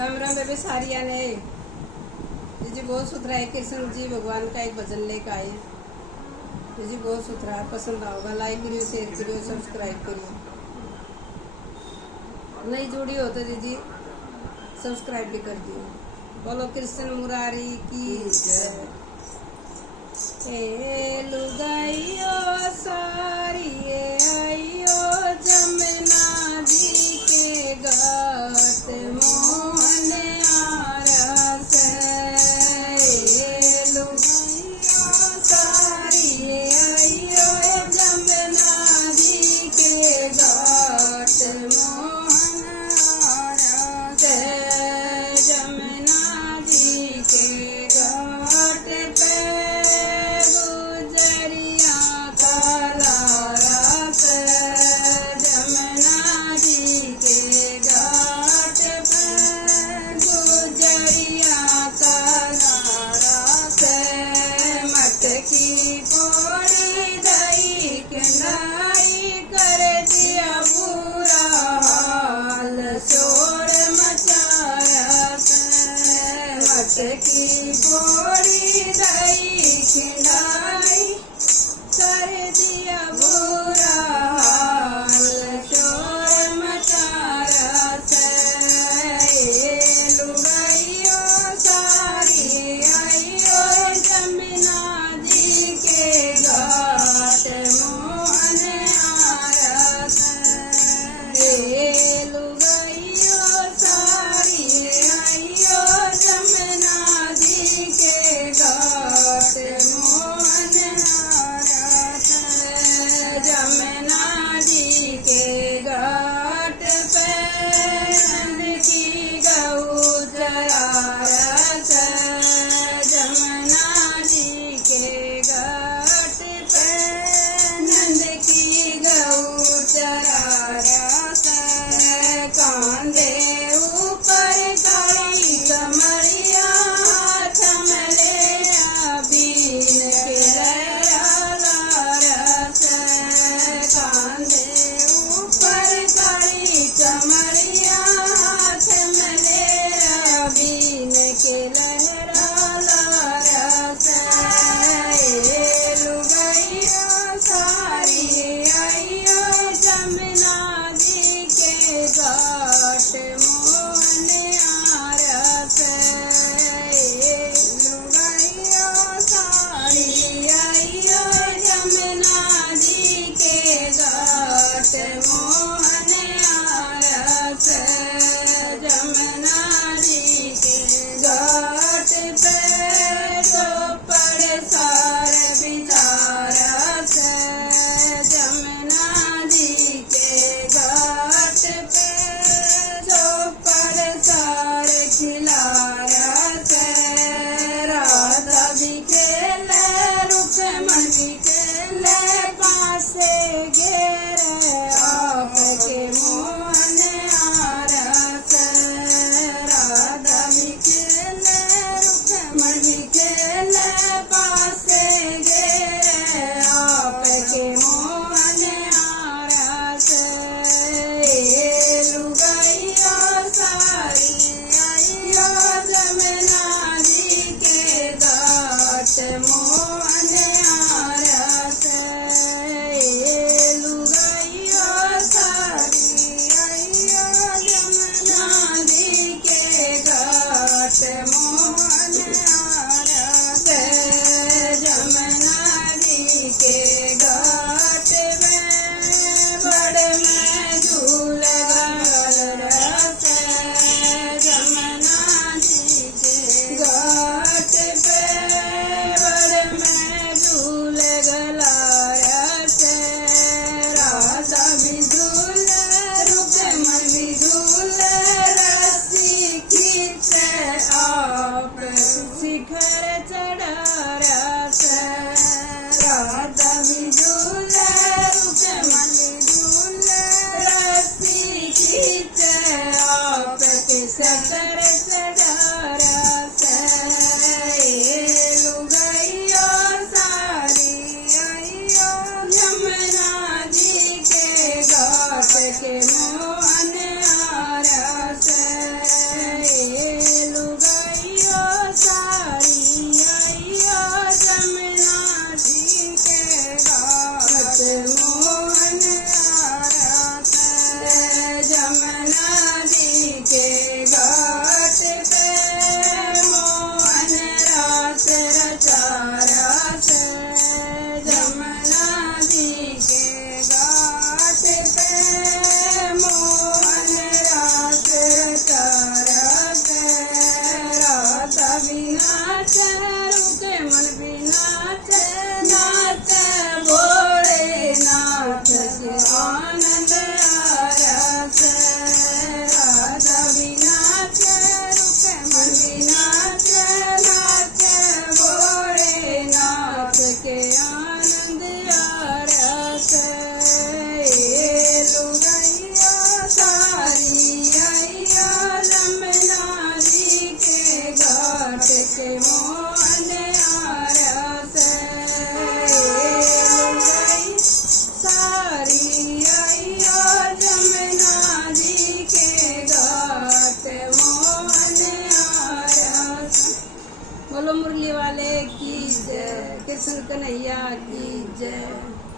राम राम बेबे सारिया ने जी बहुत सुथरा है। कृष्ण जी भगवान का एक भजन लेकर आए जी, बहुत सुथरा है, पसंद आओगा। लाइक करियो, शेयर करियो, सब्सक्राइब करियो। नहीं जुड़ी हो तो जी सब्सक्राइब भी कर दियो। बोलो कृष्ण मुरारी की जय। ए लुगाइयो सारिये आइयो जमुना जी के घाट मोहन आरस। ए लुगाइयो सारिये आइयो जमुना जी के घाट मोहन आरस। जमुना जी के घाट पे की बोरी दही खिलाई कर दिया बुरा हाल, शोर मचा रस। लुगाइयो सारी आइयो जमुना जी के घाट मोहन आरस। लुगाइयो सारी आइयो जमुना जी बोलो मुरली वाले की जय, कृष्ण कन्हैया की जय।